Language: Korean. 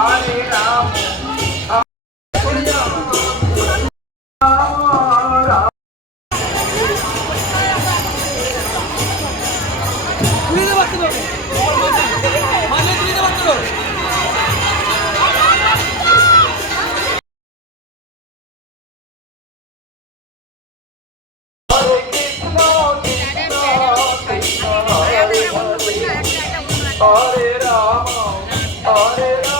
Are you? Are you?